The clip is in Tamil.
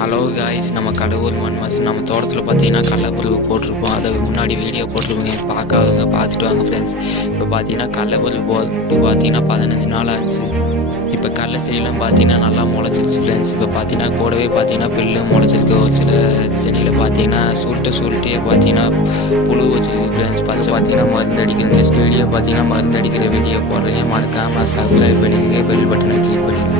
ஹலோ காய்ஸ், நம்ம கடவுள் மண்வாசன் நம்ம தோட்டத்தில் பார்த்தீங்கன்னா கடலப்பருப்பு போட்டிருப்போம். அதை முன்னாடி வீடியோ போட்டிருப்போங்க, பார்க்காதவங்க பார்த்துட்டு வாங்க ஃப்ரெண்ட்ஸ். இப்போ பார்த்தீங்கன்னா கடலப்பருப்பு போட்டு பார்த்தீங்கன்னா 15 நாள் ஆச்சு. இப்போ கடலை செடியெலாம் பார்த்தீங்கன்னா நல்லா முளைச்சிருச்சு ஃப்ரெண்ட்ஸ். இப்போ பார்த்தீங்கன்னா கூடவே பார்த்தீங்கன்னா புல்லு முளைச்சிருக்கு. ஒரு சில செடியில் பார்த்தீங்கன்னா சுருட்டே பார்த்தீங்கன்னா புழு வச்சிருக்கு ஃப்ரெண்ட்ஸ். பார்த்தீங்கன்னா மருந்து அடிக்கிற நெக்ஸ்ட் வீடியோ பார்த்தீங்கன்னா மருந்து அடிக்கிற வீடியோ போடுறீங்க. மறக்காமல் சப்ஸ்கிரைப் பண்ணிடுங்க, பெல் பட்டனை கிளிக் பண்ணிடுங்க.